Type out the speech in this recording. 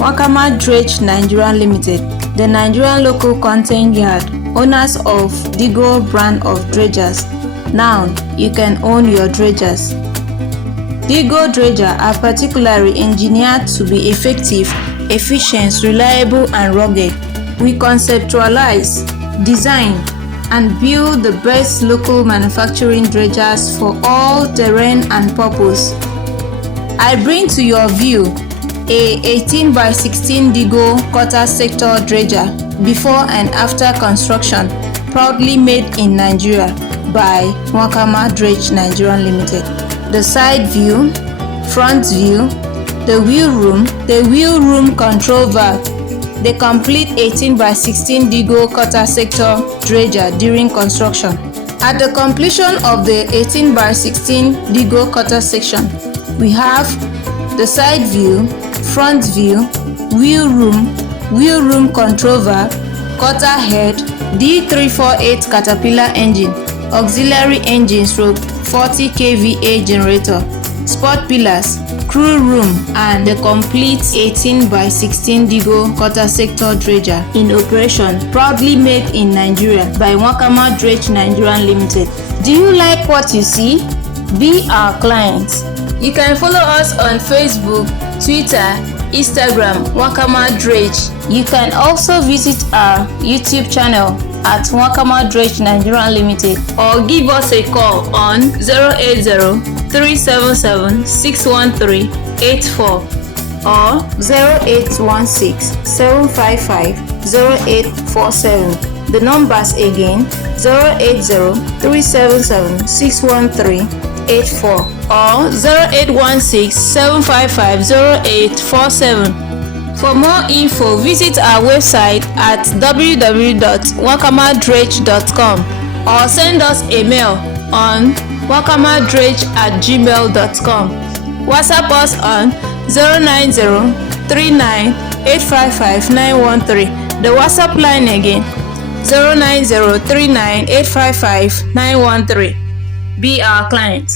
Nwakama Dredge Nigeria Limited, the Nigerian local container yard, owners of Dredger brand of dredgers. Now you can own your dredgers. Dredger dredgers are particularly engineered to be effective, efficient, reliable, and rugged. We conceptualize, design, and build the best local manufacturing dredgers for all terrain and purpose. I bring to your view a 18 by 16 Dredger quarter sector dredger before and after construction, proudly made in Nigeria by Nwakama Dredge Nigeria Limited. The side view, front view, the wheel room control valve, the complete 18 by 16 Dredger quarter sector dredger during construction. At the completion of the 18 by 16 Dredger quarter section, we have the side view, front view, wheel room control valve, quarter head, D348 Caterpillar engine, auxiliary engine stroke 40 kVA generator, spot pillars, crew room, and the complete 18 by 16 Dredger quarter sector dredger in operation, proudly made in Nigeria by Nwakama Dredge Nigeria Limited. Do you like what you see? Be our client. You can follow us on Facebook, Twitter, Instagram, Nwakama Dredge. You can also visit our YouTube channel at Nwakama Dredge Nigeria Limited, or give us a call on 080-377-613-84 or 0816-755-0847. The numbers again: 080-377-613-84 or 0816-755-0847. For more info, visit our website at www.nwakamadredge.com or send us a mail on nwakamadredge@gmail.com. WhatsApp us on 090-39-855-913. The WhatsApp line again: 090-39-855-913. Be our client.